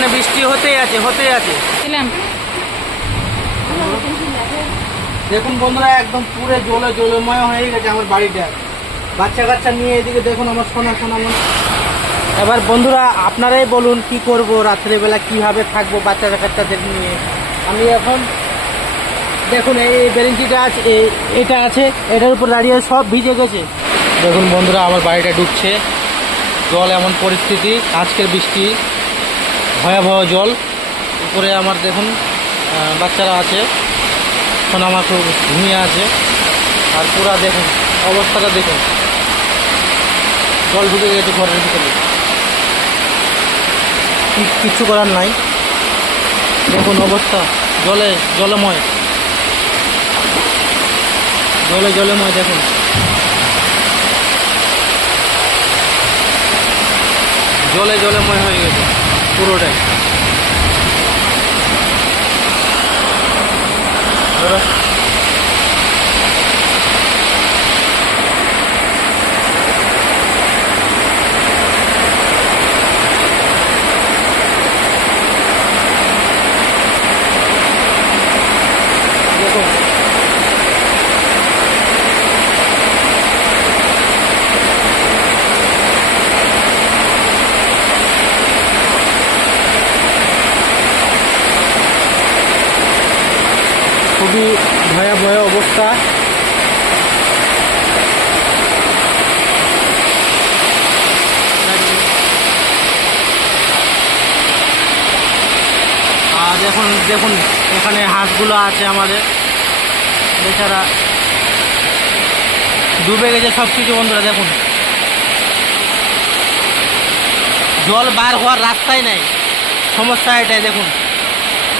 পরিমাণে বৃষ্টি হতেই আছে হতেই আছে। দেখুন বন্ধুরা একদম পুরো জলে জলময় হয়ে গেছে আমার বাড়িটা। বাচ্চা কাচ্চা নিয়ে এদিকে দেখুন আমার সোনা সোনা মনে এবার বন্ধুরা আপনারাই বলুন কি করব রাত্রেবেলা কীভাবে থাকব বাচ্চা কাচ্চাদের নিয়ে। আমি এখন দেখুন এই বেরেঞ্চিটা আছে এই- এটা আছে এটার উপর দাঁড়িয়ে সব ভিজে গেছে। দেখুন বন্ধুরা আমার বাড়িটা ডুবছে। জল এমন পরিস্থিতি আজকের বৃষ্টি। ভয়াবহ জল। উপরে আমার দেখুন বাচ্চারা আছে। আমার খুব ঘুমিয়ে আছে। আর পুরা দেখুন, অবস্থাটা দেখুন। জল ঢুকে গেছে ঘরের ভিতরে। কিচ্ছু করার নাই। দেখুন অবস্থা, জলে, জলময়। জলে, জলময়, দেখুন। জলে, জলময় হয়ে গেছে। পুরোটাই এবার দেখুন খুবই ভয়াবহ অবস্থা। আর এখন দেখুন, এখানে হাঁসগুলো আছে আমাদের। বেচারা ডুবে গেছে সব কিছু বন্ধুরা, দেখুন। জল বার হওয়ার রাস্তাই নাই। সমস্যা এটাই, দেখুন।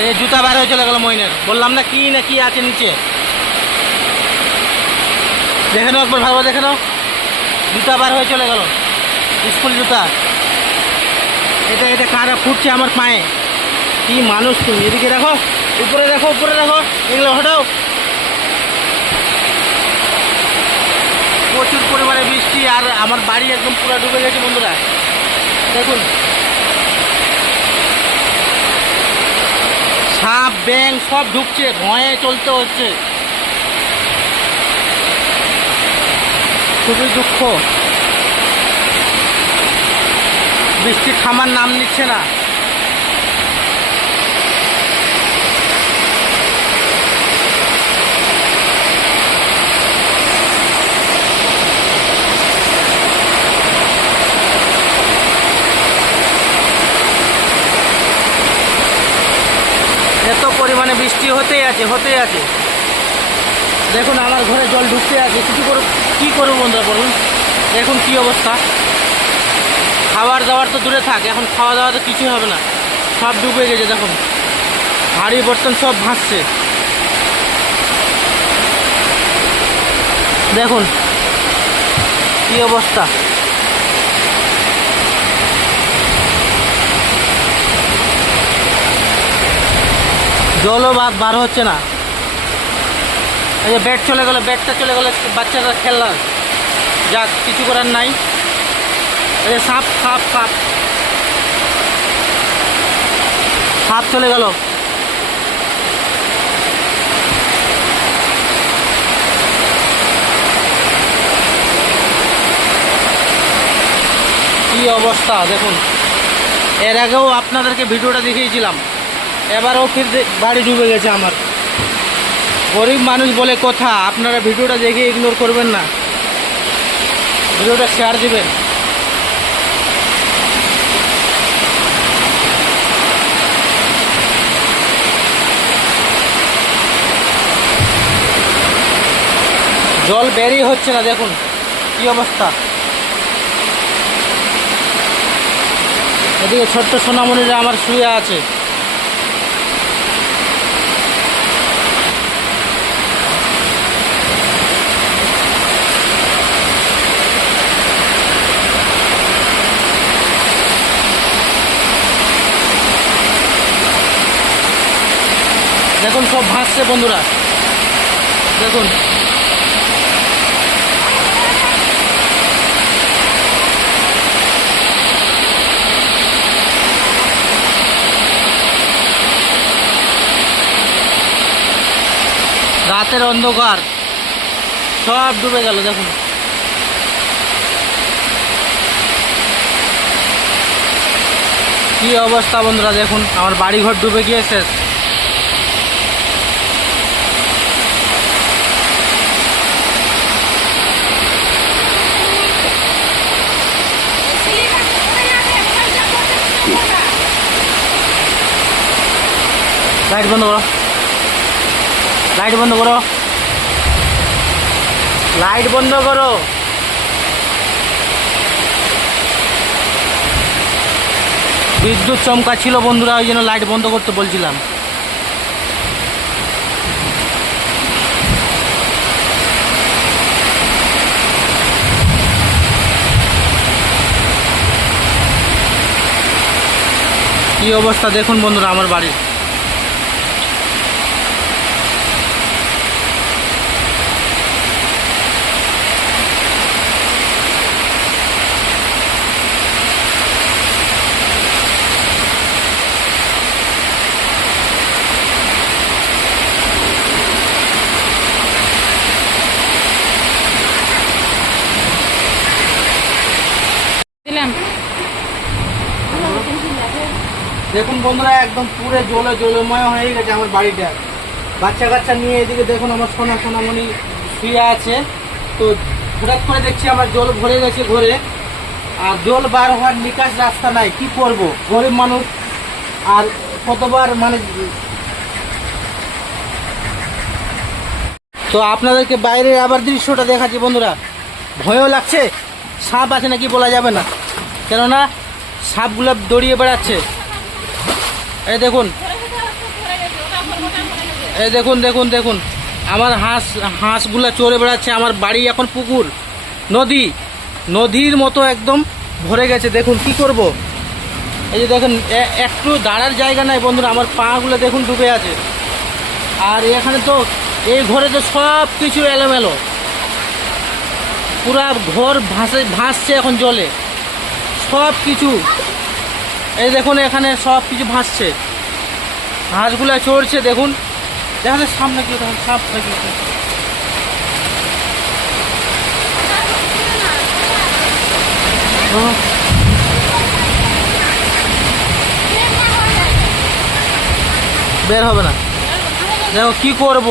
এই জুতা বার হয়ে চলে গেল মইনের। বললাম না কি না কি আছে নিচে। দেখে নাও একবার ভালো দেখে নাও। জুতা বার হয়ে চলে গেল। স্কুল জুতা। এটা এটা কারা ফুটছে আমার পায়ে? কি মানুষ তুমি? এদিকে দেখো, উপরে দেখো উপরে দেখো। এগুলো হটাও। প্রচুর পরিমাণে বৃষ্টি আর আমার বাড়ি একদম পুরো ডুবে গেছে বন্ধুরা। দেখুন। সাপ ব্যাং সব ঢুকছে ভয়ে চলতে হচ্ছে। খুবই দুঃখ। বৃষ্টি থামার নাম নিচ্ছে না এত পরিমাণে বৃষ্টি হতেই আছে হতেই আছে। দেখুন, আমার ঘরে জল ঢুকতে আছে। কিছু করো কী করব বন্ধুরা, বলুন? দেখুন কি অবস্থা। খাবার দাবার তো দূরে থাক, এখন খাওয়া দাওয়া তো কিছুই হবে না। সব ডুবে গেছে, দেখুন। হাড়ি বর্তন সব ভাসছে। দেখুন, কি অবস্থা। জলও বার হচ্ছে না। এই যে ব্যাট চলে গেলো ব্যাটটা চলে গেলো, বাচ্চারা খেললাম যাক, কিছু করার নাই। এই যে সাপ সাপ সাপ। সাপ চলে গেল। কি অবস্থা, দেখুন। এর আগেও আপনাদেরকে ভিডিওটা দেখিয়েছিলাম। এবারও ফির বাড়ি ডুবে গেছে আমার। গরিব মানুষ বলে কথা, আপনারা ভিডিওটা দেখে ইগনোর করবেন না। ভিডিওটা শেয়ার দিবেন। জল বেরিয়ে হচ্ছে না, দেখুন, কি অবস্থা। এদিকে ছোট্ট সোনামণিরা আমার শুয়ে আছে। দেখুন, সব ভাসছে বন্ধুরা। দেখুন। রাতের অন্ধকার। সব ডুবে গেল, দেখুন। কি অবস্থা বন্ধুরা, দেখুন। আমার বাড়িঘর ডুবে গিয়েছে। লাইট বন্ধ করো। লাইট বন্ধ করো। লাইট বন্ধ করো। বিদ্যুৎ চমকা ছিল বন্ধুরা, ওই জন্য লাইট বন্ধ করতে বলছিলাম। কি অবস্থা দেখুন বন্ধুরা আমার বাড়ির। দেখুন বন্ধুরা, একদম পুরো জলে জলময় হয়ে গেছে আমার বাড়িটা। বাচ্চা কাচ্চা নিয়ে এদিকে দেখুন আমার সোনা সোনামণি শুয়ে আছে। তো হঠাৎ করে দেখছি আমার জল ভরে গেছে ঘরে। আর জল বার হওয়ার নিকাশ রাস্তা নাই, কি করব? গরিব মানুষ। আর কতবার মানে তো আপনাদেরকে বাইরের আবার দৃশ্যটা দেখাচ্ছি বন্ধুরা। ভয়ও লাগছে, সাপ আছে নাকি বলা যাবে না। কেননা, সাপগুলো দড়িয়ে বেড়াচ্ছে। এই দেখুন। এই দেখুন দেখুন দেখুন। আমার হাঁস, হাঁসগুলো চড়ে বেড়াচ্ছে, আমার বাড়ি এখন পুকুর, নদী। নদীর মতো একদম ভরে গেছে, দেখুন কি করব? এই যে দেখুন একটু দাঁড়ার জায়গা নাই বন্ধুরা, আমার পাগুলো দেখুন ডুবে আছে। আর এখানে তো, এই ঘরে তো সব কিছু এলোমেলো। পুরা ঘর ভাসে, ভাসছে এখন জলে। সব কিছু। এই দেখুন এখানে সব কিছু ভাসছে। হাঁসগুলো চড়ছে, দেখুন। দেখা যায় সামনে কি দেখুন সাপ ও। বের হবে না। দেখো, কি করব?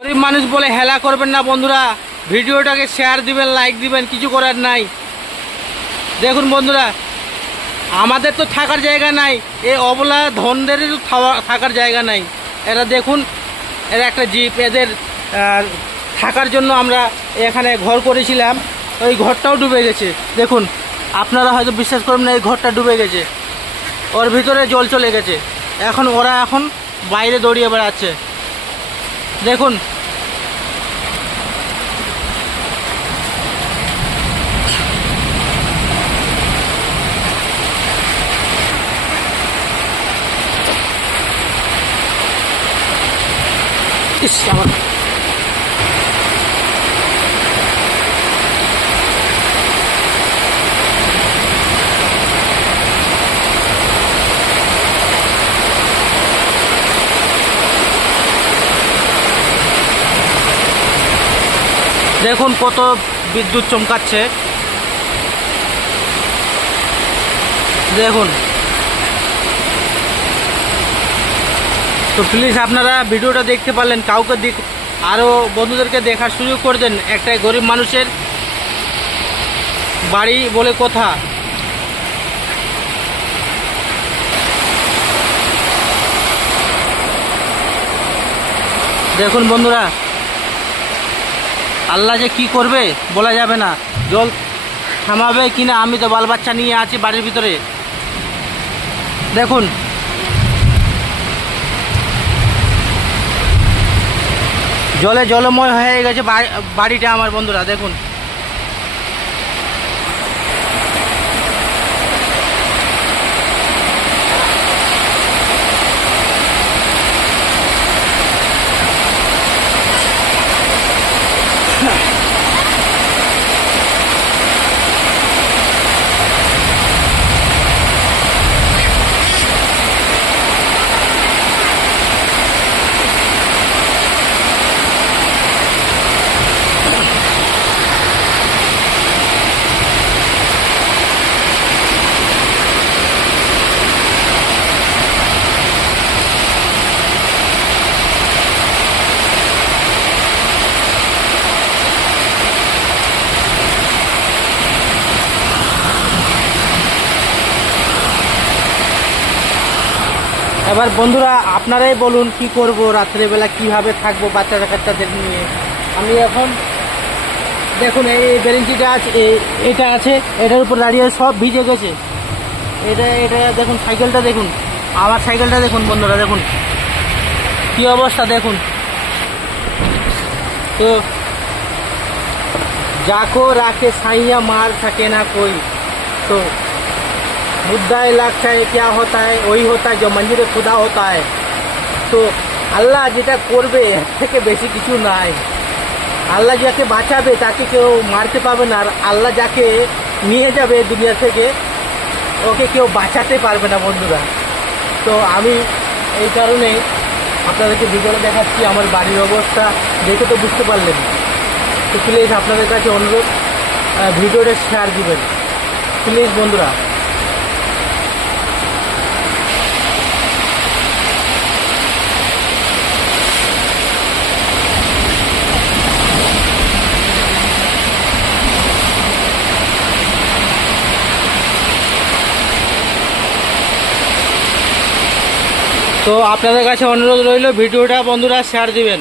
গরিব মানুষ বলে হেলা করবেন না বন্ধুরা। ভিডিওটাকে শেয়ার দিবেন লাইক দিবেন, কিছু করার নাই। দেখুন বন্ধুরা আমাদের তো থাকার জায়গা নাই, এই অবলা ধনদেরই থাওয়া- থাকার জায়গা নাই। এরা দেখুন, এরা একটা জিপ এদের থাকার জন্য আমরা এখানে ঘর করেছিলাম ওই ঘরটাও ডুবে গেছে। দেখুন, আপনারা হয়তো বিশ্বাস করবেন না, এই ঘরটা ডুবে গেছে। ওর ভিতরে জল চলে গেছে। এখন ওরা এখন বাইরে দৌড়িয়ে বেড়াচ্ছে। দেখুন ইস দেখুন কত বিদ্যুৎ চমকাচ্ছে। দেখুন। তো প্লিজ আপনারা ভিডিওটা দেখতে পারলেন, কাউকে দিক আরও বন্ধুদেরকে দেখার সুযোগ করে দেন একটা গরিব মানুষের বাড়ি বলে কথা। দেখুন বন্ধুরা, আল্লাহ যে কি করবে বলা যাবে না। জল থামাবে কিনা, আমি তো বাল বাচ্চা নিয়ে আছি বাড়ির ভিতরে। দেখুন জলে জলময় হয়ে গেছে বাড়ি- বাড়িটা আমার বন্ধুরা দেখুন। এবার বন্ধুরা আপনারাই বলুন কি করব, রাত্রেবেলা কীভাবে থাকব বাচ্চারা কাচ্চাদের নিয়ে। আমি এখন দেখুন, এই বেরেঞ্চিটা আছে এটা আছে, এটার উপর দাঁড়িয়ে সব ভিজে গেছে। এটা এটা দেখুন, সাইকেলটা দেখুন আমার সাইকেলটা দেখুন বন্ধুরা, দেখুন। কি অবস্থা দেখুন। তো যাকো রাখে সাইয়া মার থাকে না কই। তো मुद्दा लगता है क्या होता है वही होता है जो मंजिल खुदा होता है তো আল্লাহ যেটা করবে এর থেকে বেশি কিছু নাই আল্লাহ যাকে বাঁচাবে তাকে কেউ মারতে পারবে না আর আল্লাহ যাকে নিয়ে যাবে দুনিয়া থেকে ওকে কেউ বাঁচাতে পারবে না বন্ধুরা তো আমি এই কারণে আপনাদেরকে ভিডিওটা দেখাচ্ছি আমার বাড়ির অবস্থা দেখে তো বুঝতে পারলেন তো প্লিজ আপনাদের কাছে অনুরোধ আহ, ভিডিওটা শেয়ার দিবেন প্লিজ বন্ধুরা তো আপনাদের কাছে অনুরোধ রইল ভিডিওটা বন্ধুরা শেয়ার দিবেন।